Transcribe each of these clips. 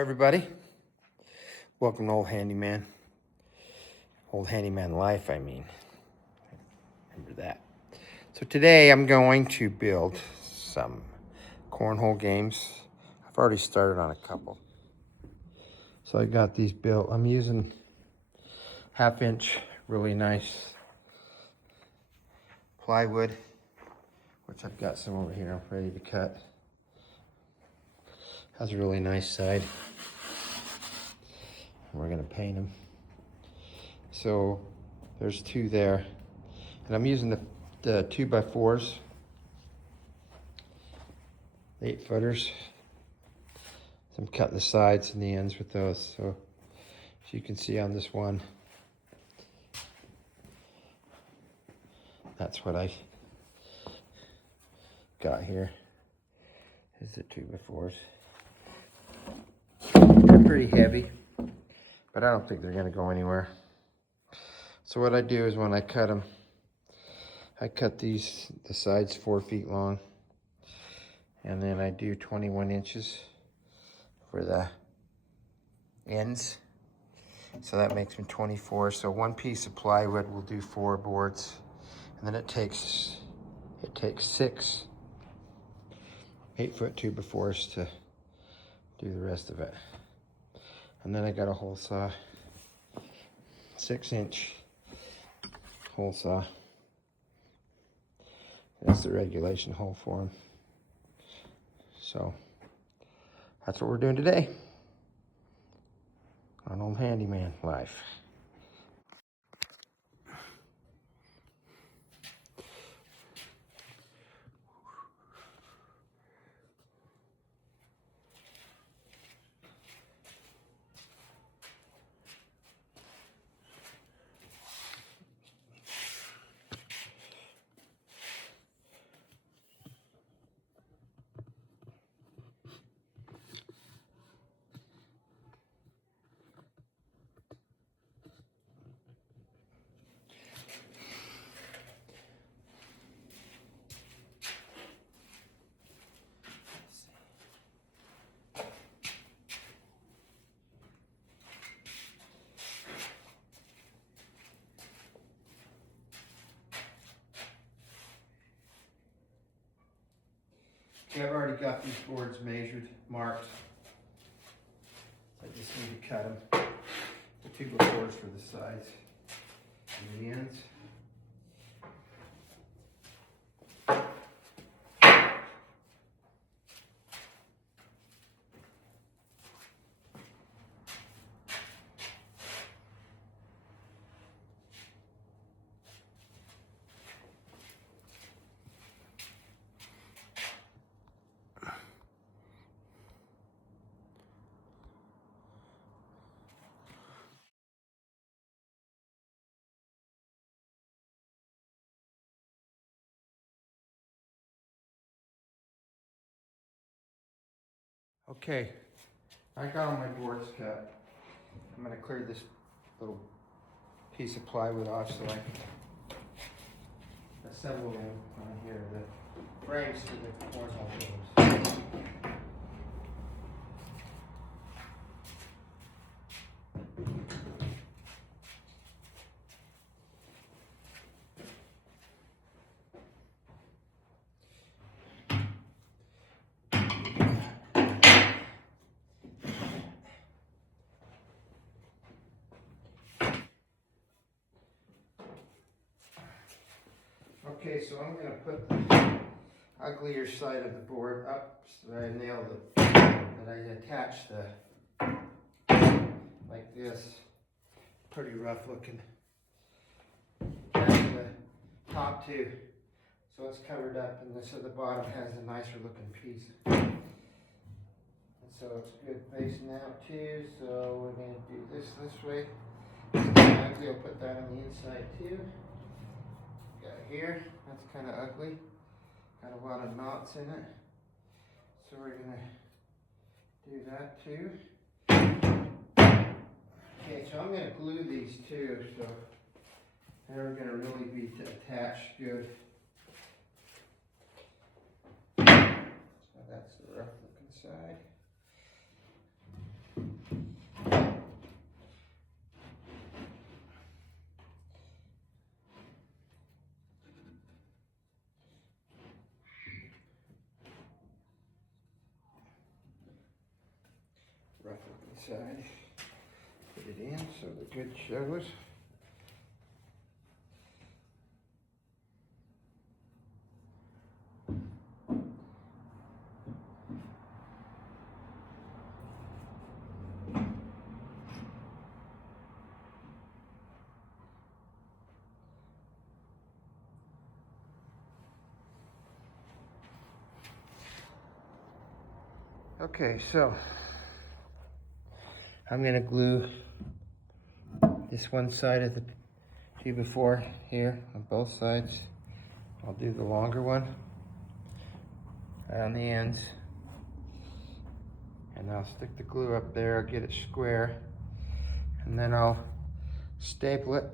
everybody. Welcome to Old Handyman Life, I mean. Remember that. So today I'm going to build some cornhole games. I've already started on a couple. So I got these built. I'm using 1/2 inch, really nice plywood, which I've got some over here I'm ready to cut. Has a really nice side. We're gonna paint them. So there's 2 there. And I'm using the 2x4s, 8-footers. So I'm cutting the sides and the ends with those. So as you can see on this one, that's what I got here, is the 2x4s. They're pretty heavy, but I don't think they're gonna go anywhere. So what I do is when I cut them, I cut the sides 4 feet long, and then I do 21 inches for the ends. So that makes them 24. So 1 piece of plywood will do 4 boards, and then it takes 6 8-foot 2x4s to do the rest of it. And then I got a hole saw, 6-inch hole saw. That's the regulation hole for them. So that's what we're doing today on Old Handyman Life. Okay, I've already got these boards measured, marked. I just need to cut them. The 2x4s for the sides and the ends. Okay, I got all my boards cut. I'm going to clear this little piece of plywood off so I can assemble them on here, the frames for the cornhole games. Okay, so I'm going to put the uglier side of the board up so that I nail that I attach like this, pretty rough looking, down to the top too, so it's covered up, and so the bottom has a nicer looking piece. And so it's good facing out too, so we're going to do this way. Ugly, I'll put that on the inside too. Got here, that's kind of ugly. Got a lot of knots in it. So we're gonna do that too. Okay, so I'm gonna glue these two, so they're gonna really be attached good. So that's the rough looking side. rough looking side. Put it in so the good shows. Okay, so I'm gonna glue this one side of the 2x4 here on both sides. I'll do the longer one right on the ends, and I'll stick the glue up there, get it square, and then I'll staple it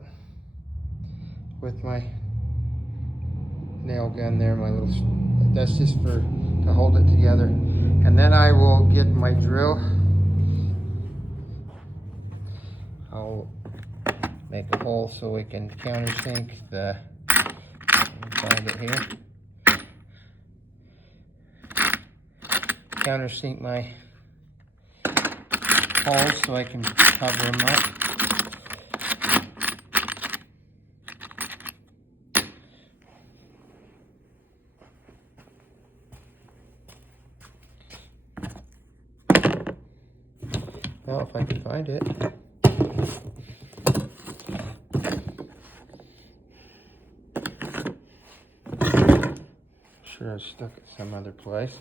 with my nail gun there, my little, that's just to hold it together. And then I will get my drill. I'll make a hole so we can countersink the, find it here. Countersink my holes so I can cover them up. Well, if I can find it. Sure, I stuck it some other place.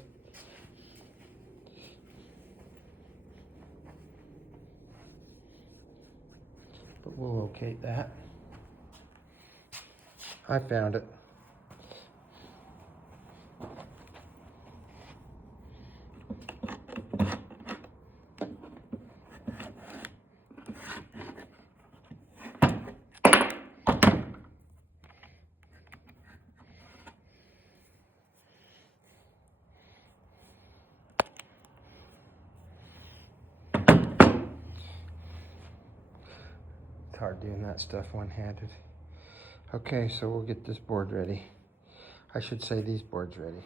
But we'll locate that. I found it. It's hard doing that stuff one-handed. Okay, so we'll get this board ready. I should say these boards ready.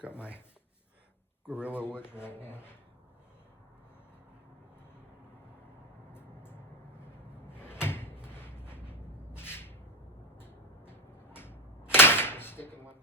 Got my Gorilla Wood right now. Sticking one.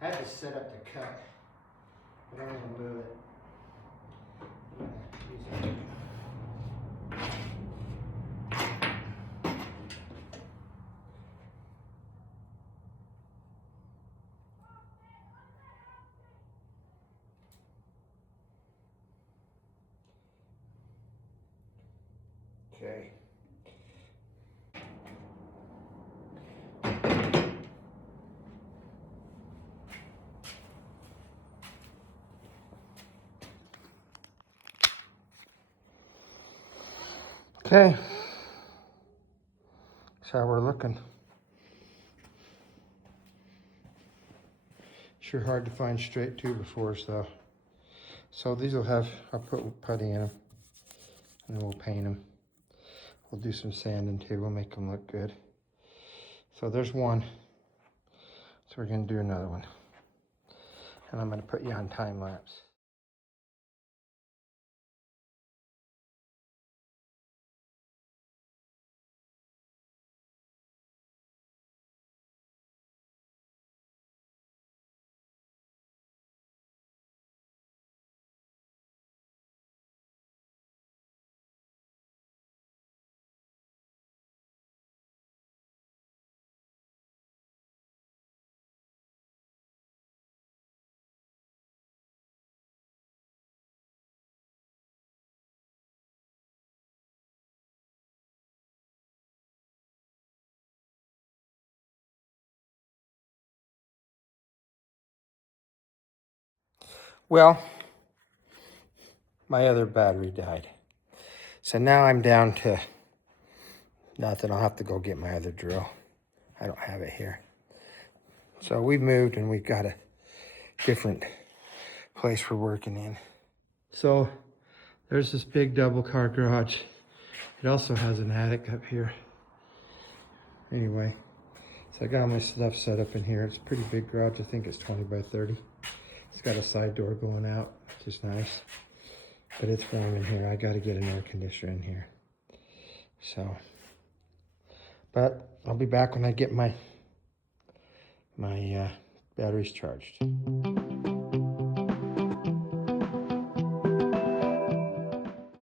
I had to set up the cut, but I'm gonna move it. I'm gonna use it. Okay. Okay. That's how we're looking. Sure hard to find straight 2x4s though. So these will have, I'll put putty in them and then we'll paint them. We'll do some sanding too, we'll make them look good. So there's one. So we're gonna do another one. And I'm gonna put you on time lapse. Well, my other battery died. So now I'm down to nothing. I'll have to go get my other drill. I don't have it here. So we've moved and we've got a different place we're working in. So there's this big double car garage. It also has an attic up here. Anyway, so I got all my stuff set up in here. It's a pretty big garage. I think it's 20 by 30. It's got a side door going out, which is nice. But it's warm in here. I got to get an air conditioner in here. So, but I'll be back when I get my batteries charged.